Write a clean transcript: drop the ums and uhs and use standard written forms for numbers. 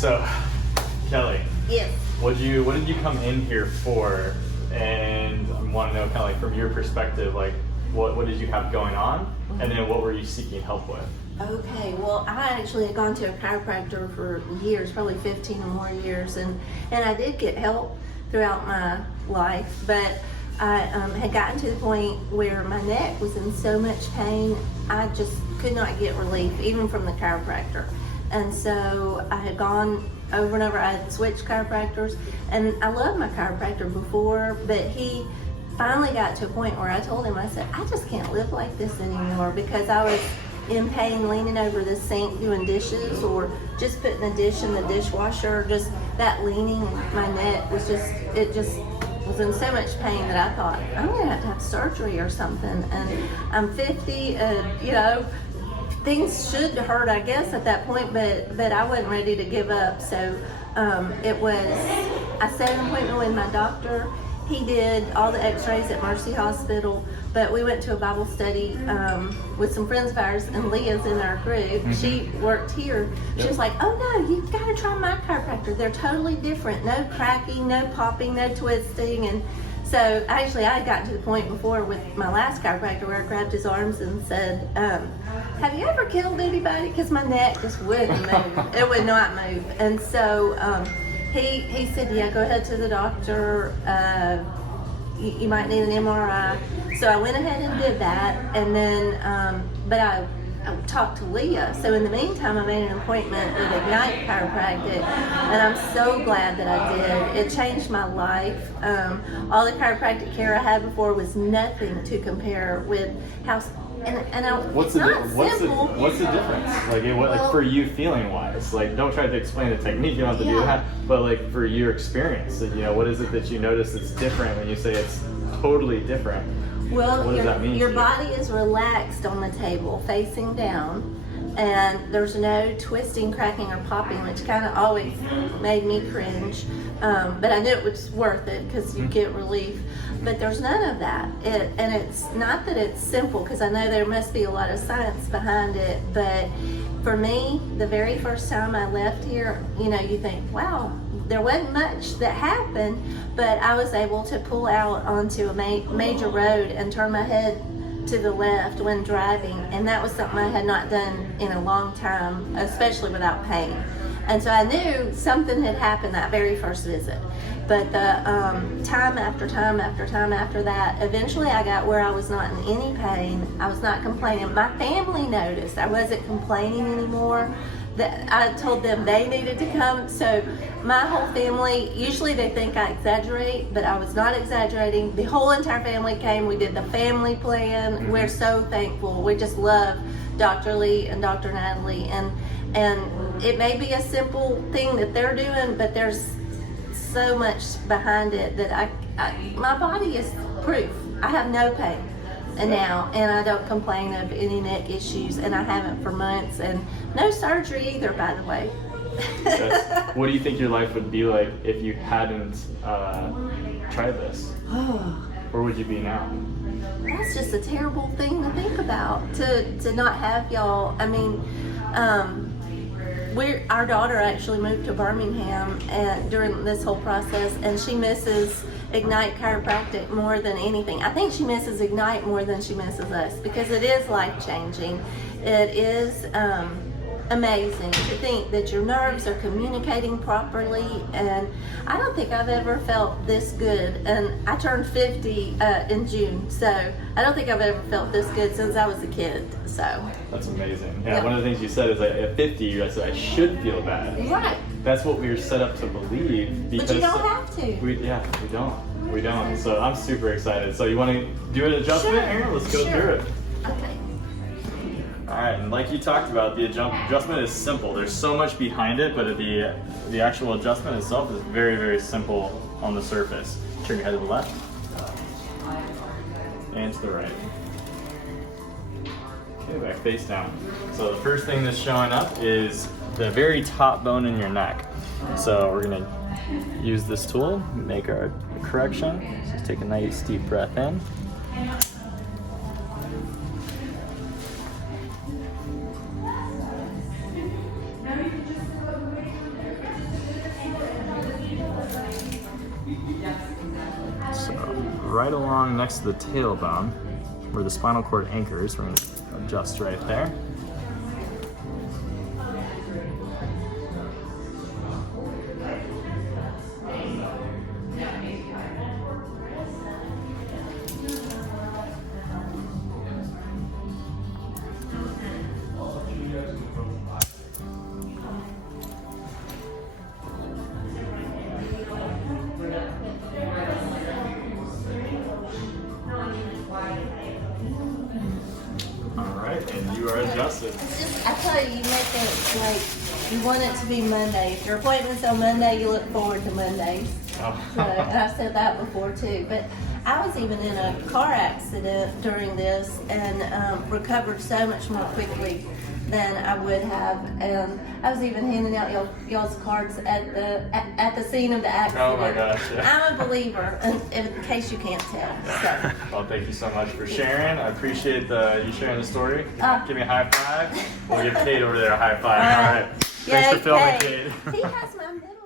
So, Kelly. Yes. What did you come in here for? And I want to know, kind of like from your perspective, like what did you have going on, and then what were you seeking help with? Okay, well, I actually had gone to a chiropractor for years, probably 15 or more years, and I did get help throughout my life, but I had gotten to the point where my neck was in so much pain, I just could not get relief, even from the chiropractor. And so I had gone over and over. I had switched chiropractors, and I loved my chiropractor before, but he finally got to a point where I told him, I said, I just can't live like this anymore, because I was in pain leaning over the sink doing dishes, or just putting a dish in the dishwasher. Just that leaning, my neck was just was in so much pain that I thought, I'm gonna have to have surgery or something. And I'm 50, you know, things should hurt, I guess, at that point, but I wasn't ready to give up. So I set an appointment with my doctor. He did all the x-rays at Mercy Hospital, but we went to a Bible study with some friends of ours, and Leah's in our group. Mm-hmm. She worked here. Yep. She was like, oh no, you've got to try my chiropractor. They're totally different. No cracking, no popping, no twisting. And so actually I had gotten to the point before with my last chiropractor where I grabbed his arms and said, have you ever killed anybody? Because my neck just wouldn't move. It would not move. And so he said, yeah, go ahead to the doctor. You might need an MRI. So I went ahead and did that. And then, but I talked to Leah. So in the meantime, I made an appointment with Ignite Chiropractic, and I'm so glad that I did. It changed my life. All the chiropractic care I had before was nothing to compare with how. What's the difference? Like for you feeling wise? Like, don't try to explain the technique. You don't have to do that. But like for your experience, you know, what is it that you notice that's different when you say it's totally different? Well, what does that mean? Your body is relaxed on the table, facing down, and there's no twisting, cracking, or popping, which kind of always made me cringe. But I knew it was worth it because you get relief. But there's none of that. And it's not that it's simple, because I know there must be a lot of science behind it. But for me, the very first time I left here, you know, you think, wow, there wasn't much that happened, but I was able to pull out onto a major road and turn my head to the left when driving, and that was something I had not done in a long time, especially without pain. And so I knew something had happened that very first visit. But the time after time after time after that, eventually I got where I was not in any pain. I was not complaining. My family noticed I wasn't complaining anymore. That I told them they needed to come. So my whole family, usually they think I exaggerate, but I was not exaggerating. The whole entire family came. We did the family plan. Mm-hmm. We're so thankful. We just love Dr. Lee and Dr. Natalie. And it may be a simple thing that they're doing, but there's so much behind it that my body is proof. I have no pain. And now, and I don't complain of any neck issues, and I haven't for months, and no surgery either, by the way. What do you think your life would be like if you hadn't tried this? Where would you be now? That's just a terrible thing to think about, to not have y'all. I mean, our daughter actually moved to Birmingham during this whole process, and she misses Ignite Chiropractic more than anything. I think she misses Ignite more than she misses us, because it is life-changing. It is amazing to think that your nerves are communicating properly, and I don't think I've ever felt this good. And I turned 50 in June, so I don't think I've ever felt this good since I was a kid. So that's amazing. Yeah, one of the things you said is like at 50, I said I should feel bad. Right. That's what we were set up to believe. Because but you don't have to. We don't. So I'm super excited. So you want to do an adjustment here? Let's go through it. Okay. All right, and like you talked about, the adjustment is simple. There's so much behind it, but the actual adjustment itself is very, very simple on the surface. Turn your head to the left and to the right. Okay, back face down. So the first thing that's showing up is the very top bone in your neck. So we're gonna use this tool, make our correction. Just take a nice deep breath in. right along next to the tailbone where the spinal cord anchors. We're going to adjust right there. And you are adjusted. It's just, I tell you, you make it like you want it to be Monday. If your appointment's on Monday, you look forward to Mondays. Oh. So, and I've said that before too. But I was even in a car accident during this and recovered so much more quickly than I would have. And I was even handing out y'all's cards at the scene of the accident. Oh my gosh! Yeah. I'm a believer, in case you can't tell. So. Well, thank you so much for sharing. I appreciate you sharing the story. Give me a high five. We'll give Kate over there a high five. All right. Thanks for filming, Kate. He has my middle.